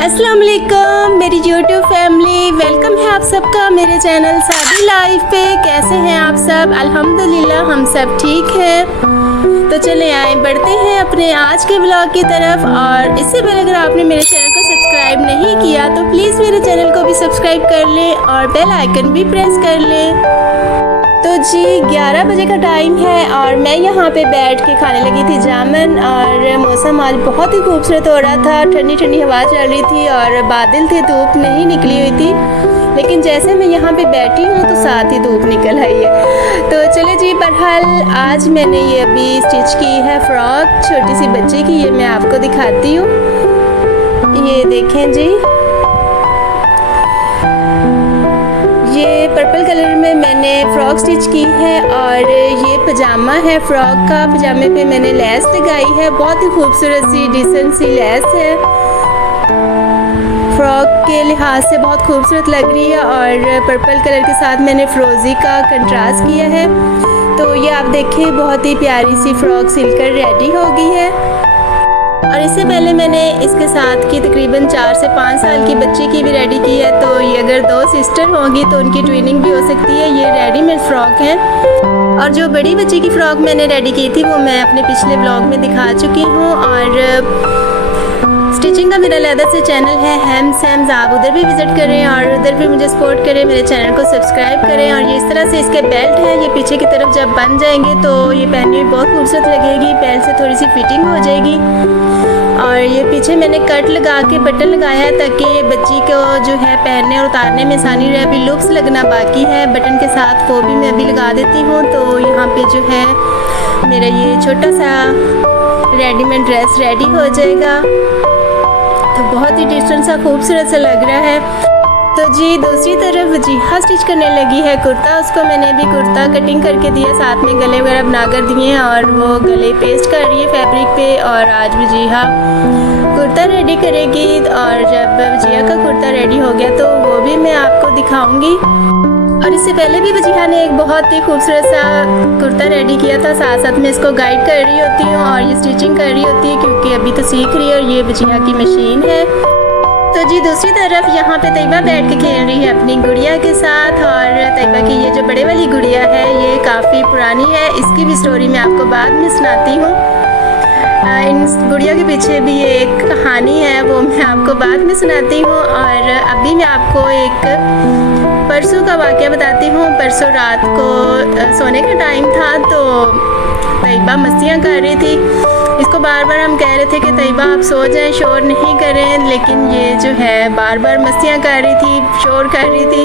अस्सलाम वालेकुम मेरी यूट्यूब फैमिली, वेलकम है आप सबका मेरे चैनल सादी लाइफ पे। कैसे हैं आप सब? अल्हम्दुलिल्लाह हम सब ठीक हैं। तो चले आए बढ़ते हैं अपने आज के ब्लॉग की तरफ। और इससे पहले अगर आपने मेरे चैनल को सब्सक्राइब नहीं किया तो प्लीज़ मेरे चैनल को भी सब्सक्राइब कर लें और बेल आइकन भी प्रेस कर लें। तो जी 11 बजे का टाइम है और मैं यहाँ पे बैठ के खाने लगी थी जामुन। और मौसम आज बहुत ही खूबसूरत हो रहा था, ठंडी ठंडी हवा चल रही थी और बादल थे, धूप नहीं निकली हुई थी। लेकिन जैसे मैं यहाँ पे बैठी हूँ तो साथ ही धूप निकल आई है। तो चले जी, बहरहाल आज मैंने ये अभी स्टिच की है फ्रॉक छोटी सी बच्चे की, ये मैं आपको दिखाती हूँ। ये देखें जी, ये पर्पल कलर में मैंने फ़्रॉक स्टिच की है और ये पजामा है फ्रॉक का। पजामे पे मैंने लेस लगाई है, बहुत ही खूबसूरत सी डिसेंट सी लेस है, फ्रॉक के लिहाज से बहुत खूबसूरत लग रही है। और पर्पल कलर के साथ मैंने फ्रोज़ी का कंट्रास्ट किया है। तो ये आप देखें बहुत ही प्यारी सी फ़्रॉक सिलकर रेडी हो गई है। और इससे पहले मैंने इसके साथ की तकरीबन 4 से 5 साल की बच्ची की भी रेडी की है। तो ये अगर 2 सिस्टर होंगी तो उनकी ट्विनिंग भी हो सकती है। ये रेडीमेड फ़्रॉक है। और जो बड़ी बच्ची की फ़्रॉक मैंने रेडी की थी वो मैं अपने पिछले ब्लॉग में दिखा चुकी हूँ। और स्टिचिंग का मेरा अलग से चैनल है हैम्स, आप उधर भी विज़िट करें और उधर भी मुझे सपोर्ट करें, मेरे चैनल को सब्सक्राइब करें। और ये इस तरह से इसके बेल्ट हैं, ये पीछे की तरफ जब बन जाएंगे तो ये पहनने में बहुत खूबसूरत लगेगी, बेल्ट से थोड़ी सी फिटिंग हो जाएगी। और ये पीछे मैंने कट लगा के बटन लगाया है ताकि ये बच्ची को जो है पहनने और उतारने में आसानी रहे। अभी लूप्स लगना बाकी है बटन के साथ, वो भी मैं अभी लगा देती हूँ। तो यहाँ पे जो है मेरा ये छोटा सा रेडीमेड ड्रेस रेडी हो जाएगा। तो बहुत ही डिफरेंट सा खूबसूरत सा लग रहा है। तो जी दूसरी तरफ जी हाँ स्टिच करने लगी है कुर्ता। उसको मैंने भी कुर्ता कटिंग करके दिया, साथ में गले वगैरह बना कर दिए हैं और वो गले पेस्ट कर रही है फैब्रिक पे। और आज भी जी हाँ कुर्ता रेडी करेगी और जब वजिया का कुर्ता रेडी हो गया तो वो भी मैं आपको दिखाऊंगी। और इससे पहले भी वजिया ने एक बहुत ही खूबसूरत सा कुर्ता रेडी किया था, साथ साथ में इसको गाइड कर रही होती हूँ और ये स्टिचिंग कर रही होती है क्योंकि अभी तो सीख रही है। और ये वजिया की मशीन है। तो जी दूसरी तरफ यहाँ पे तैयबा बैठ के खेल रही है अपनी गुड़िया के साथ। और तैयबा की ये जो बड़े वाली गुड़िया है ये काफ़ी पुरानी है, इसकी भी स्टोरी मैं आपको बाद में सुनाती हूँ। इन गुड़िया के पीछे भी ये एक कहानी है, वो मैं आपको बाद में सुनाती हूँ। और अभी मैं आपको एक परसों का वाक़या बताती हूँ। परसों रात को सोने का टाइम था तो तैयबा मस्तियाँ कर रही थी। इसको बार बार हम कह रहे थे कि तैयबा आप सो जाएं, शोर नहीं करें, लेकिन ये जो है बार बार मस्तियाँ कर रही थी, शोर कर रही थी।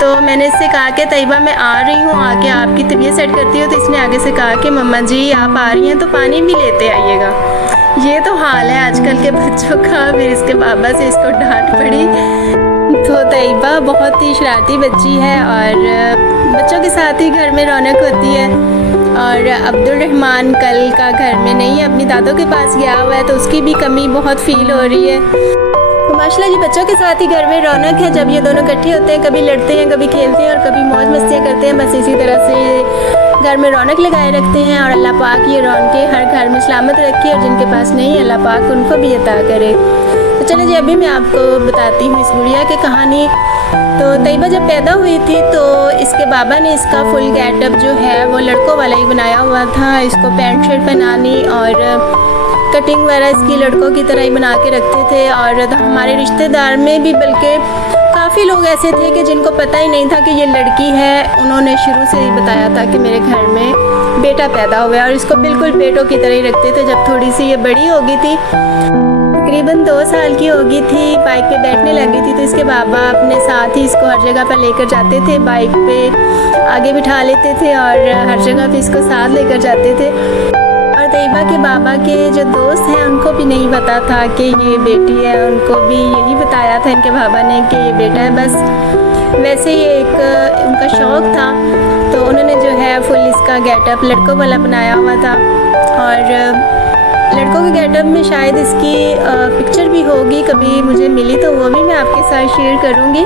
तो मैंने इससे कहा कि तैयबा मैं आ रही हूँ, आके आपकी तबीयत सेट करती हूँ। तो इसने आगे से कहा कि मम्मा जी आप आ रही हैं तो पानी भी लेते आइएगा। ये तो हाल है आजकल के बच्चों का। फिर इसके बाबा से इसको डांट पड़ी। तो तैयबा बहुत ही शरारती बच्ची है और बच्चों के साथ ही घर में रौनक होती है। और अब्दुल रहमान कल का घर में नहीं है, अपनी दादों के पास गया हुआ है, तो उसकी भी कमी बहुत फील हो रही है। तो माशाल्लाह जी बच्चों के साथ ही घर में रौनक है। जब ये दोनों इकट्ठे होते हैं, कभी लड़ते हैं, कभी खेलते हैं और कभी मौज मस्तियाँ करते हैं। बस इसी तरह से घर में रौनक लगाए रखते हैं। और अल्लाह पाक ये रौनकें हर घर में सलामत रखे और जिनके पास नहीं है अल्लाह पाक उनको भी अता करे। तो चलिए जी अभी मैं आपको बताती हूँ इस गुड़िया की कहानी। तो तैयबा जब पैदा हुई थी तो इसके बाबा ने इसका फुल गेटअप जो है वो लड़कों वाला ही बनाया हुआ था। इसको पैंट शर्ट पहनानी और कटिंग वगैरह इसकी लड़कों की तरह ही बना के रखते थे। और हमारे रिश्तेदार में भी बल्कि काफ़ी लोग ऐसे थे कि जिनको पता ही नहीं था कि ये लड़की है। उन्होंने शुरू से ही बताया था कि मेरे घर में बेटा पैदा हुआ है और इसको बिल्कुल बेटों की तरह ही रखते थे। जब थोड़ी सी ये बड़ी हो गई थी, तकरीबन 2 साल की हो गई थी, बाइक पे बैठने लगी थी, तो इसके बाबा अपने साथ ही इसको हर जगह पर लेकर जाते थे, बाइक पे आगे बिठा लेते थे और हर जगह पे इसको साथ लेकर जाते थे। और तैयबा के बाबा के जो दोस्त हैं उनको भी नहीं पता था कि ये बेटी है, उनको भी यही बताया था इनके बाबा ने कि ये बेटा है। बस वैसे ही एक उनका शौक़ था तो उन्होंने जो है फुल इसका गेटअप लड़कों वाला बनाया हुआ था। और लड़कों के गेटअप में शायद इसकी पिक्चर भी होगी, कभी मुझे मिली तो वो भी मैं आपके साथ शेयर करूँगी।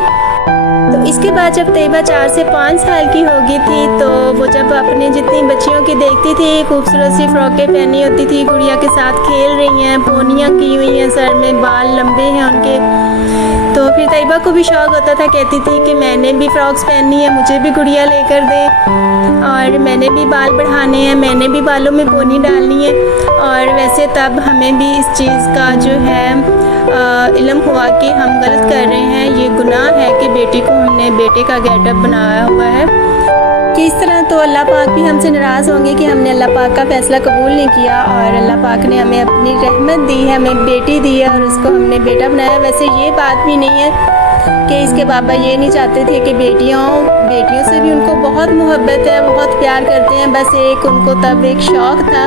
तो इसके बाद जब तैयबा 4 से 5 साल की हो गई थी तो वो जब अपनी जितनी बच्चियों की देखती थी, खूबसूरत सी फ्रॉकें पहनी होती थी, गुड़िया के साथ खेल रही हैं, पोनियाँ की हुई हैं, सर में बाल लंबे हैं उनके, तो फिर तैयबा को भी शौक़ होता था, कहती थी कि मैंने भी फ्रॉक्स पहननी है, मुझे भी गुड़िया लेकर दे, और मैंने भी बाल बढ़ाने हैं, मैंने भी बालों में पोनी डालनी है। और वैसे तब हमें भी इस चीज़ का जो है इल्म हुआ कि हम गलत कर रहे हैं, ये गुनाह है कि बेटी को हमने बेटे का गेटअप बनाया हुआ है। कि इस तरह तो अल्लाह पाक भी हमसे नाराज़ होंगे कि हमने अल्लाह पाक का फ़ैसला कबूल नहीं किया, और अल्लाह पाक ने हमें अपनी रहमत दी है, हमें बेटी दी है और उसको हमने बेटा बनाया। वैसे ये बात भी नहीं है कि इसके बाबा ये नहीं चाहते थे कि बेटियों से भी उनको बहुत मोहब्बत है, बहुत प्यार करते हैं, बस एक उनको तब एक शौक़ था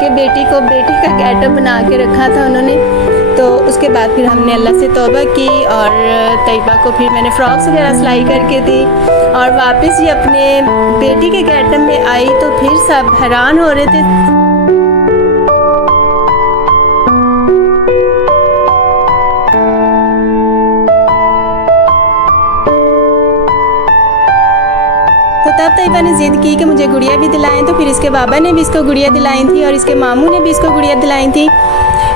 कि बेटी को बेटे का गेटअप बना के रखा था उन्होंने। तो उसके बाद फिर हमने अल्लाह से तौबा की और तैयबा को फिर मैंने फ़्रॉक्स वगैरह सिलाई करके दी, और वापस ये अपने बेटी के गेटअप में आई तो फिर सब हैरान हो रहे थे। तो तब तैयबा ने ज़िद की कि मुझे गुड़िया भी दिलाएं, तो फिर इसके बाबा ने भी इसको गुड़िया दिलाई थी और इसके मामू ने भी इसको गुड़िया दिलाई थी।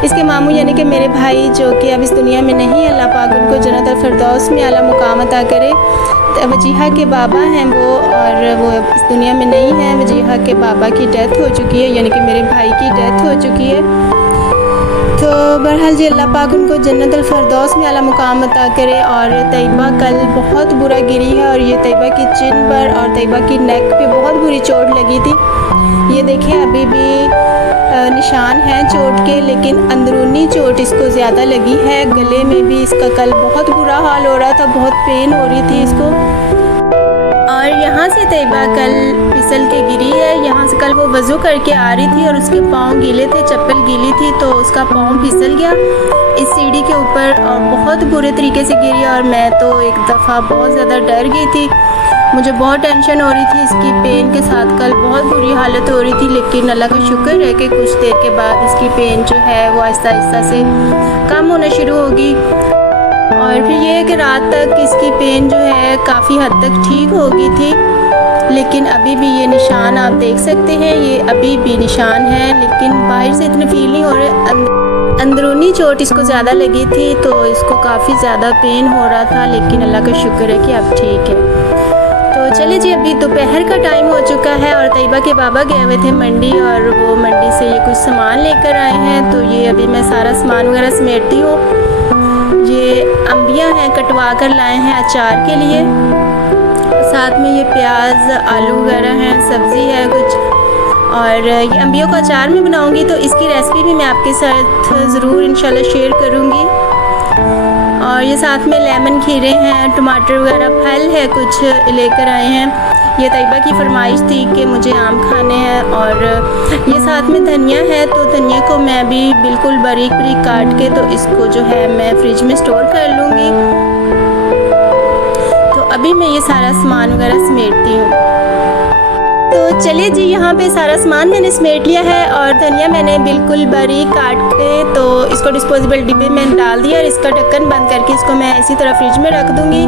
इसके मामू यानी कि मेरे भाई जो कि अब इस दुनिया में नहीं, अल्लाह पाक उनको जन्नत अल फिरदौस में आला मुकाम अता करे। वजीहा के बाबा हैं वो, और वो इस दुनिया में नहीं है। वजीहा के बाबा की डेथ हो चुकी है, यानी कि मेरे भाई की डेथ हो चुकी है। तो बहरहाल जी अल्लाह पाक उनको जन्नत अल फिरदौस में आला मुकाम अता करे। और तैयबा कल बहुत बुरा गिरी है, और ये तैयबा की चिन पर और तैयबा की नेक पे बहुत बुरी चोट लगी थी। ये देखें अभी भी निशान हैं चोट के, लेकिन अंदरूनी चोट इसको ज़्यादा लगी है। गले में भी इसका कल बहुत बुरा हाल हो रहा था, बहुत पेन हो रही थी इसको। और यहाँ से तैयबा कल फिसल के गिरी है। यहाँ से कल वो वज़ू करके आ रही थी और उसके पाँव गीले थे, चप्पल गीली थी, तो उसका पाँव फिसल गया इस सीढ़ी के ऊपर और बहुत बुरे तरीके से गिरी। और मैं तो एक दफ़ा बहुत ज़्यादा डर गई थी, मुझे बहुत टेंशन हो रही थी इसकी पेन के साथ। कल बहुत बुरी हालत हो रही थी, लेकिन अल्लाह का शुक्र है कि कुछ देर के बाद इसकी पेन जो है वो आहिस्ता आहिस्ता से कम होना शुरू होगी। और फिर ये है कि रात तक इसकी पेन जो है काफ़ी हद तक ठीक हो गई थी, लेकिन अभी भी ये निशान आप देख सकते हैं, ये अभी भी निशान है, लेकिन बाहर से इतने फील नहीं हो रहे। अंदरूनी चोट इसको ज़्यादा लगी थी तो इसको काफ़ी ज़्यादा पेन हो रहा था, लेकिन अल्लाह का शुक्र है कि अब ठीक है। तो चलिए जी, अभी दोपहर का टाइम हो चुका है और तैयबा के बाबा गए हुए थे मंडी, और वो मंडी से ये कुछ सामान लेकर आए हैं। तो ये अभी मैं सारा सामान वगैरह समेटती हूँ। ये अंबियाँ हैं, कटवा कर लाए हैं अचार के लिए, साथ में ये प्याज आलू वगैरह हैं, सब्ज़ी है कुछ। और ये अंबियों का अचार मैं बनाऊँगी, तो इसकी रेसिपी भी मैं आपके साथ ज़रूर इंशाल्लाह शेयर करूँगी। और ये साथ में लेमन, खीरे हैं, टमाटर वगैरह, फल है कुछ लेकर आए हैं। ये तैयबा की फरमाइश थी कि मुझे आम खाने हैं। और ये साथ में धनिया है, तो धनिया को मैं भी बिल्कुल बारीक बारीक काट के तो इसको जो है मैं फ्रिज में स्टोर कर लूँगी। तो अभी मैं ये सारा सामान वगैरह समेटती हूँ। तो चलिए जी, यहाँ पे सारा सामान मैंने समेट लिया है और धनिया मैंने बिल्कुल बारीक काट के तो इसको डिस्पोजेबल डिब्बे में डाल दिया, और इसका ढक्कन बंद करके इसको मैं इसी तरह फ्रिज में रख दूँगी।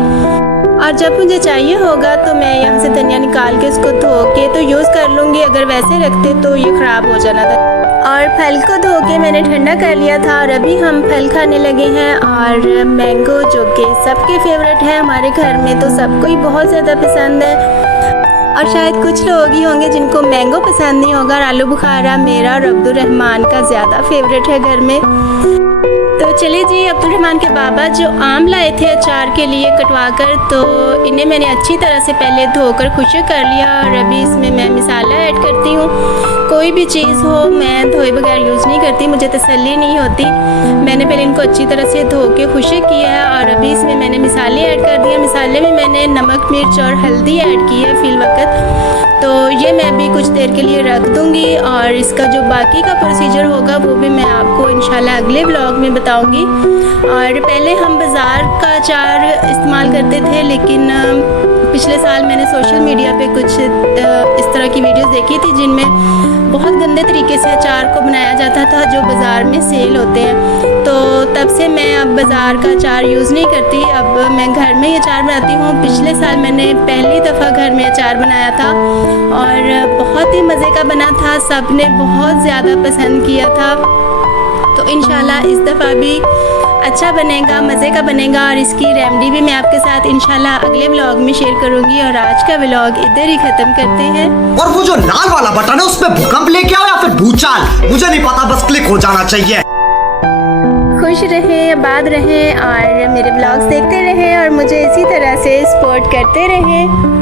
और जब मुझे चाहिए होगा तो मैं यहाँ से धनिया निकाल के उसको धो के तो यूज़ कर लूँगी, अगर वैसे रखते तो ये ख़राब हो जाना था। और फल को धो के मैंने ठंडा कर लिया था, और अभी हम फल खाने लगे हैं। और मैंगो जो कि सबके फेवरेट है हमारे घर में, तो सबको ही बहुत ज़्यादा पसंद है। और शायद कुछ लोग ही होंगे जिनको मैंगो पसंद नहीं होगा। और आलू बुखारा मेरा और अब्दुर्रहमान का ज़्यादा फेवरेट है घर में। तो चलिए जी, अब्दुर्रहमान के बाबा जो आम लाए थे अचार के लिए कटवा कर, तो इन्हें मैंने अच्छी तरह से पहले धोकर खुश्क कर लिया। और अभी इसमें मैं मसाला ऐड करती हूँ। कोई भी चीज़ हो मैं धोए बगैर यूज़ नहीं करती, मुझे तसल्ली नहीं होती। मैंने पहले इनको अच्छी तरह से धो के खुश्क किया है, और अभी इसमें मैंने मसाले ऐड कर दिए। मसाले में मैंने नमक, मिर्च और हल्दी ऐड की है फ़िल वक्त। तो ये मैं भी कुछ देर के लिए रख दूँगी, और इसका जो बाकी का प्रोसीजर होगा वो भी मैं आपको इंशाल्लाह अगले ब्लॉग में बताऊँगी। और पहले हम बाज़ार का अचार इस्तेमाल करते थे, लेकिन पिछले साल मैंने सोशल मीडिया पे कुछ इस तरह की वीडियोस देखी थी जिनमें बहुत गंदे तरीके से अचार को बनाया जाता था जो बाज़ार में सेल होते हैं। तो तब से मैं अब बाज़ार का अचार यूज़ नहीं करती, अब मैं घर में ही अचार बनाती हूँ। पिछले साल मैंने पहली दफ़ा घर में अचार बनाया था और बहुत ही मज़े का बना था, सब ने बहुत ज़्यादा पसंद किया था। तो इंशाल्लाह इस दफ़ा भी अच्छा बनेगा, मज़े का बनेगा और इसकी रेमेडी भी मैं आपके साथ इंशाल्लाह अगले व्लॉग में शेयर करूँगी। और आज का व्लॉग इधर ही ख़त्म करते हैं। और वो जो लाल वाला बटन है उस पे भूकंप लेके आओ या फिर भूचाल, मुझे नहीं पता, बस क्लिक हो जाना चाहिए। खुश रहें, आबाद रहें और मेरे व्लॉग्स देखते रहें और मुझे इसी तरह से सपोर्ट करते रहें।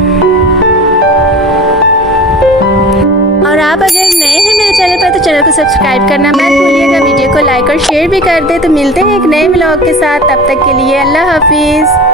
और आप अगर नए हैं मेरे चैनल पर तो चैनल को सब्सक्राइब करना मत भूलिएगा, वीडियो को लाइक और शेयर भी कर दें। तो मिलते हैं एक नए व्लॉग के साथ, तब तक के लिए अल्लाह हाफिज़।